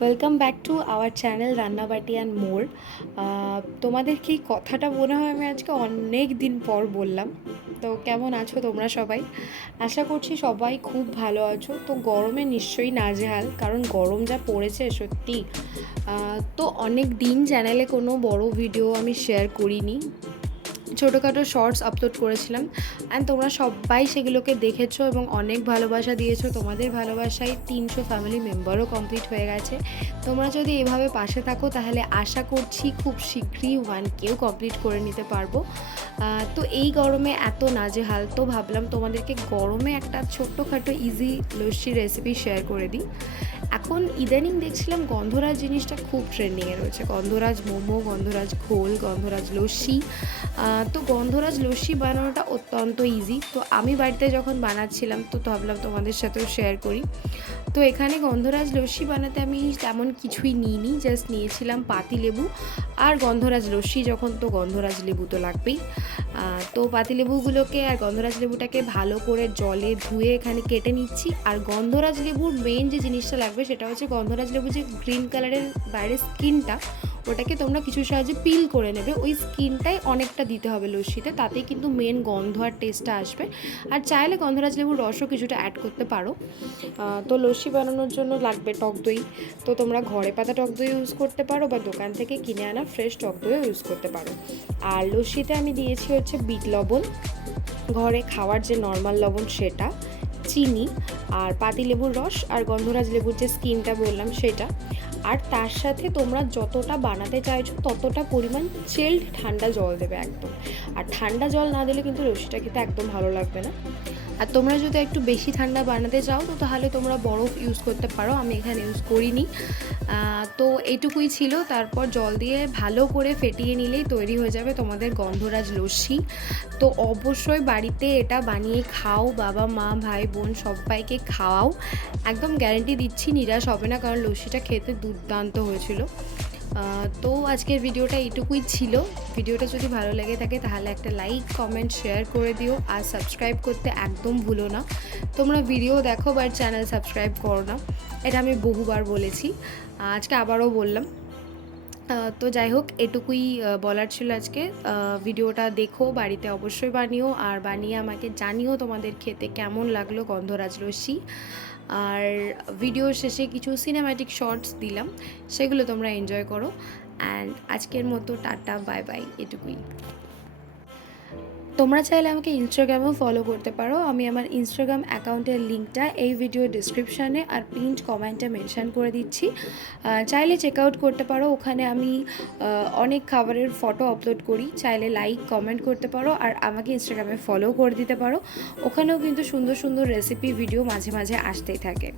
Welcome back to our channel Rannabati and more. তোমাদের কি কথাটা মনে হয় আমি আজকে অনেক দিন পর বললাম। তো কেমন আছো তোমরা সবাই? আশা করছি সবাই খুব ভালো আছো। তো গরমে নিশ্চয়ই নাজেহাল, কারণ গরম যা পড়েছে সত্যি। তো অনেক দিন চ্যানেলে কোনো বড় ভিডিও আমি শেয়ার করিনি, ছোটোখাটো শর্টস আপলোড করেছিলাম অ্যান্ড তোমরা সবাই সেগুলোকে দেখেছো এবং অনেক ভালোবাসা দিয়েছো। তোমাদের ভালোবাসায় 300 ফ্যামিলি মেম্বারও কমপ্লিট হয়ে গেছে। তোমরা যদি এভাবে পাশে থাকো তাহলে আশা করছি খুব শীঘ্রই 1Kও কমপ্লিট করে নিতে পারবো। তো এই গরমে এত নাজেহাল, তো ভাবলাম তোমাদেরকে গরমে একটা ছোট্টখাটো ইজি লস্যি রেসিপি শেয়ার করে দিই। এখন ইদানিং দেখছিলাম গন্ধরাজ জিনিসটা খুব ট্রেন্ডিংয়ে রয়েছে। গন্ধরাজ মোমো, গন্ধরাজ ঘোল, গন্ধরাজ লস্যি। তো গন্ধরাজ লস্যি বানানোটা অত্যন্ত ইজি। তো আমি বাড়িতে যখন বানাচ্ছিলাম তো ভাবলাম তোমাদের সাথেও শেয়ার করি। তো এখানে গন্ধরাজ লস্যি বানাতে আমি তেমন কিছুই নিইনি, জাস্ট নিয়েছিলাম পাতিলেবু আর গন্ধরাজ লস্যি যখন, তো গন্ধরাজ লেবু তো লাগবেই। তো পাতিলেবুগুলোকে আর গন্ধরাজ লেবুটাকে ভালো করে জলে ধুয়ে এখানে কেটে নিচ্ছি। আর গন্ধরাজ লেবুর মেন যে জিনিসটা লাগবে সেটা হচ্ছে গন্ধরাজ লেবু যে গ্রিন কালারের বাইরের স্কিনটা, ওটাকে তোমরা কিছু সাহায্যে পিল করে নেবে। ওই স্কিনটাই অনেকটা দিতে হবে লস্যিতে, তাতেই কিন্তু মেন গন্ধ আর টেস্টটা আসবে। আর চাইলে গন্ধরাজ লেবুর রসও কিছুটা অ্যাড করতে পারো। তো লস্যি বানানোর জন্য লাগবে টক দই। তো তোমরা ঘরে পাতা টক দই ইউজ করতে পারো বা দোকান থেকে কিনে আনা ফ্রেশ টক দইও ইউজ করতে পারো। আর লস্যিতে আমি দিয়েছি হচ্ছে বিট লবণ, ঘরে খাওয়ার যে নর্মাল লবণ সেটা, চিনি, আর পাতিলেবুর রস, আর গন্ধরাজ লেবুর যে স্কিনটা বললাম সেটা। আর তার সাথে তোমরা যতটা বানাতে চাইছো ততটা পরিমাণ চিল্ড ঠান্ডা জল দেবে একদম। আর ঠান্ডা জল না দিলে কিন্তু লস্যিটা খেতে একদম ভালো লাগবে না। আর তোমরা যদি একটু বেশি ঠান্ডা বানাতে চাও তো তাহলে তোমরা বরফ ইউজ করতে পারো, আমি এখানে ইউজ করিনি। তো এইটুকুই ছিল। তারপর জল দিয়ে ভালো করে ফেটিয়ে নিলেই তৈরি হয়ে যাবে তোমাদের গন্ধরাজ লস্যি। তো অবশ্যই বাড়িতে এটা বানিয়ে খাও, বাবা মা ভাই বোন সবাইকে খাওয়াও, একদম গ্যারেন্টি দিচ্ছি নিরাশ হবে না, কারণ লস্যিটা খেতে দুর্দান্ত হয়েছিল। তো আজকের ভিডিওটা এইটুকুই ছিল। ভিডিওটা যদি ভালো লেগে থাকে তাহলে একটা লাইক কমেন্ট শেয়ার করে দিও, আর সাবস্ক্রাইব করতে একদম ভুলো না। তোমরা ভিডিও দেখো বাট চ্যানেল সাবস্ক্রাইব করো না, এটা আমি বহুবার বলেছি, আজকে আবারও বললাম। তো যাই হোক, এটুকুই বলার ছিল আজকে। ভিডিওটা দেখো, বাড়িতে অবশ্যই বানিও, আর বানিয়ে আমাকে জানিও তোমাদের খেতে কেমন লাগলো গন্ধরাজ লস্যি। আর ভিডিওর শেষে কিছু সিনেম্যাটিক শর্টস দিলাম, সেগুলো তোমরা এনজয় করো। অ্যান্ড আজকের মতো টাটা বাই বাই, এটুকুই। তোমরা চাইলে আমাকে ইনস্টাগ্রামেও ফলো করতে পারো। আমি আমার ইনস্টাগ্রাম অ্যাকাউন্টের লিঙ্কটা এই ভিডিও ডিসক্রিপশানে আর পিনড কমেন্টে মেনশান করে দিচ্ছি, চাইলে চেক আউট করতে পারো। ওখানে আমি অনেক খাবারের ফটো আপলোড করি, চাইলে লাইক কমেন্ট করতে পারো, আর আমাকে ইনস্টাগ্রামে ফলো করে দিতে পারো। ওখানেও কিন্তু সুন্দর সুন্দর রেসিপি ভিডিও মাঝে মাঝে আসতেই থাকে।